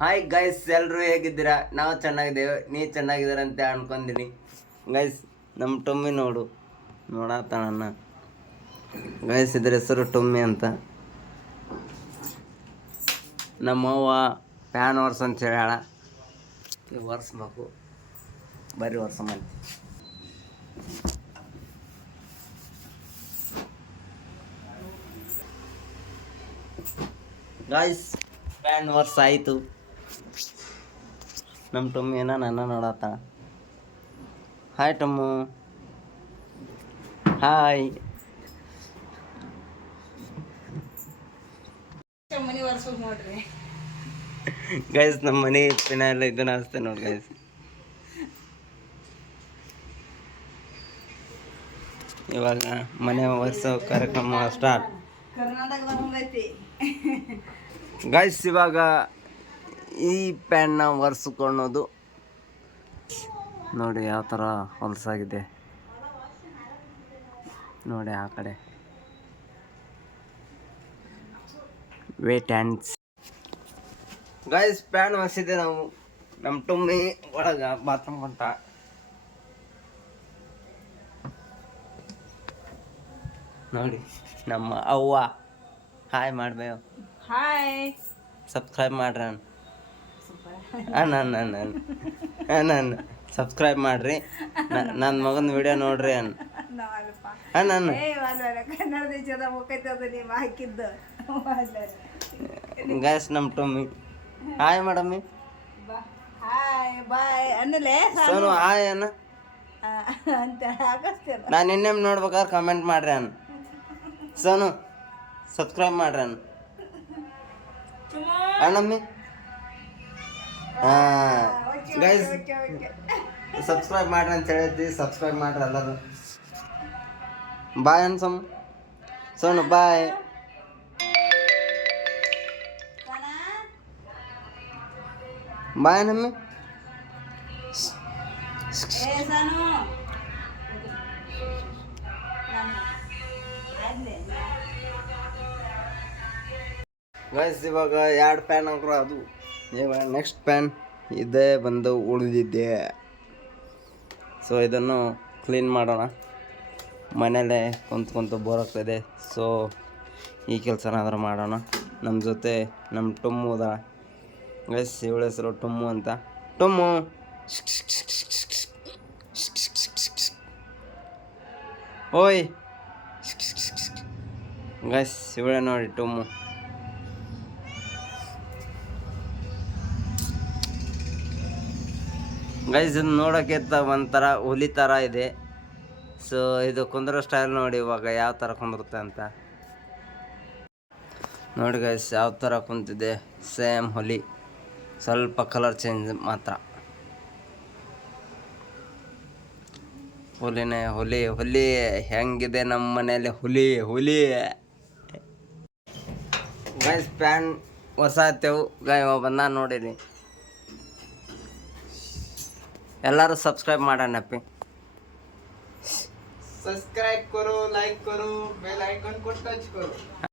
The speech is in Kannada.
ಹಾಯ್ ಗೈಸ್, ಎಲ್ಲರೂ ಹೇಗಿದ್ದೀರಾ? ನಾವು ಚೆನ್ನಾಗಿದ್ದೇವೆ, ನೀವು ಚೆನ್ನಾಗಿದ್ದೀರ ಅಂತ ಅನ್ಕೊಂತೀನಿ. ಗೈಸ್, ನಮ್ಮ ಟೊಮ್ಮಿ ನೋಡತ್ತಾಳನ್ನ. ಗೈಸ್, ಇದ್ರ ಹೆಸರು ಟೊಮ್ಮಿ ಅಂತ. ನಮ್ಮವ್ವ ಫ್ಯಾನ್ ಒರ್ಸ್ ಅಂತ ಹೇಳ್ಯಾಳ. ನೀವು ಒರೆಸ್ಬೇಕು, ಬರ್ರಿ ಒರ್ಸಮಂತ. ಗೈಸ್, ಫ್ಯಾನ್ ವರ್ಸ್ ಆಯಿತು. ನಮ್ಮ ಟೊಮ್ಮಿ ನನ್ನ ನೋಡತ್ತಾಳ. Hi Tommy, hi. ಗೈಸ್, ನಮ್ಮ ಮನೆ ಪಿನ ಇದನ್ನ ಹಚ್ತೇನೆ ನೋಡಿ ಗೈಸ್. ಇವಾಗ ಮನೆ ಒರೆಸೋ ಕಾರ್ಯಕ್ರಮ ಸ್ಟಾರ್ಟ್. ಗೈಸ್, ಇವಾಗ ಈ ಪ್ಯಾನ್ನ ಒರೆಸ್ಕೊಳ್ಳೋದು ನೋಡಿ ಯಾವ ಥರ ಹೊಲಸಾಗಿದೆ ನೋಡಿ. ಆ ಕಡೆ ವೇಟ್ ಆ್ಯಂಡ್ ಗೈಸ್, ಪ್ಯಾನ್ ಒರೆಸಿದೆ ನಾವು. ನಮ್ಮ ಟೊಮ್ಮಿ ಒಳಗೆ ಬಾತ್ರೂಮ್ ಹೊಂಟ. ನೋಡಿ ನಮ್ಮ ಅವ್ವ ಹಾಯ್ ಮಾಡ್ಬೇವು. ಹಾಯ್, ಸಬ್ಸ್ಕ್ರೈಬ್ ಮಾಡ್ರಿ. ನಾನು ಸಬ್ಸ್ಕ್ರೈಬ್ ಮಾಡ್ರಿ. ನನ್ನ ಮಗನ ವಿಡಿಯೋ ನೋಡ್ರಿ ನಾನು ಗ್ಯಾಸ್. ನಮ್ಮ ಟೊಮ್ಮಿ ಹಾಯ್ ಮಾಡಮ್ಮಿ. ಸೋನು ಹಾಯ್ ಅನ್ನ. ನಾನು ಇನ್ನೇಮ್ ನೋಡ್ಬೇಕಾದ್ರೆ ಕಮೆಂಟ್ ಮಾಡ್ರಿ ಅನ್ನ. ಸೋನು ಸಬ್ಸ್ಕ್ರೈಬ್ ಮಾಡ್ರಿ ಅನ್ನ. ಅಣ್ಣಮ್ಮಿ ಗೈಸ್, ಸಬ್ಸ್ಕ್ರೈಬ್ ಮಾಡ್ರಿ ಅಂತ ಹೇಳಿದ್ವಿ. ಸಬ್ಸ್ಕ್ರೈಬ್ ಮಾಡ್ರಿ ಎಲ್ಲರೂ. ಬಾಯ್ ಅನ್ಸಮ್. ಸೋನು ಬಾಯ್. ಬಾಯ್ ನಮ್ಮಿ. ಗೈಸ್, ಇವಾಗ 2 ಪ್ಯಾನ್ ಹಾಕ್ರು. ಅದು ಇವಾಗ ನೆಕ್ಸ್ಟ್ ಪ್ಯಾನ್ ಇದೇ ಬಂದು ಉಳಿದಿದ್ದೆ. ಸೊ ಇದನ್ನು ಕ್ಲೀನ್ ಮಾಡೋಣ. ಮನೇಲೆ ಕುಂತ್ಕೊಂತು ಬೋರ್ ಆಗ್ತಾಯಿದೆ. ಸೊ ಈ ಕೆಲಸನಾದ್ರೂ ಮಾಡೋಣ. ನಮ್ಮ ಜೊತೆ ನಮ್ಮ ಟೊಮ್ಮು ಅದ ಗೈಸ್. ಇವಳ ಹೆಸರು ಟೊಮ್ಮು ಅಂತ. ಟೊಮ್ಮು ಓಯ್ ಗೈಸ್, ಇವಳೆ ನೋಡಿ ಟೊಮ್ಮು. ಗೈಸ್, ಇದು ನೋಡೋಕ್ಕೆ ಒಂಥರ ಹುಲಿ ಥರ ಇದೆ. ಸೊ ಇದು ಕುಂದ್ರೋ ಸ್ಟೈಲ್ ನೋಡಿ ಇವಾಗ ಯಾವ ಥರ ಕುಂದಿರುತ್ತೆ ಅಂತ ನೋಡಿ ಗೈಸ್. ಯಾವ ಥರ ಕುಂತಿದೆ, ಸೇಮ್ ಹುಲಿ, ಸ್ವಲ್ಪ ಕಲರ್ ಚೇಂಜ್ ಮಾತ್ರ. ಹುಲಿನೇ ಹುಲಿ. ಹುಲಿ ಹೆಂಗಿದೆ ನಮ್ಮ ಮನೆಯಲ್ಲಿ ಹುಲಿ. ಗೈಸ್, ಪ್ಯಾನ್ ಹೊಸ ಹತ್ತೇವು. ಬಂದ ನೋಡಿರಿ. ಎಲ್ಲರೂ ಸಬ್ಸ್ಕ್ರೈಬ್ ಮಾಡೋಣಪ್ಪಿ. सब्सक्राइब करो, लाइक करो, बेल आइकन को टच करो.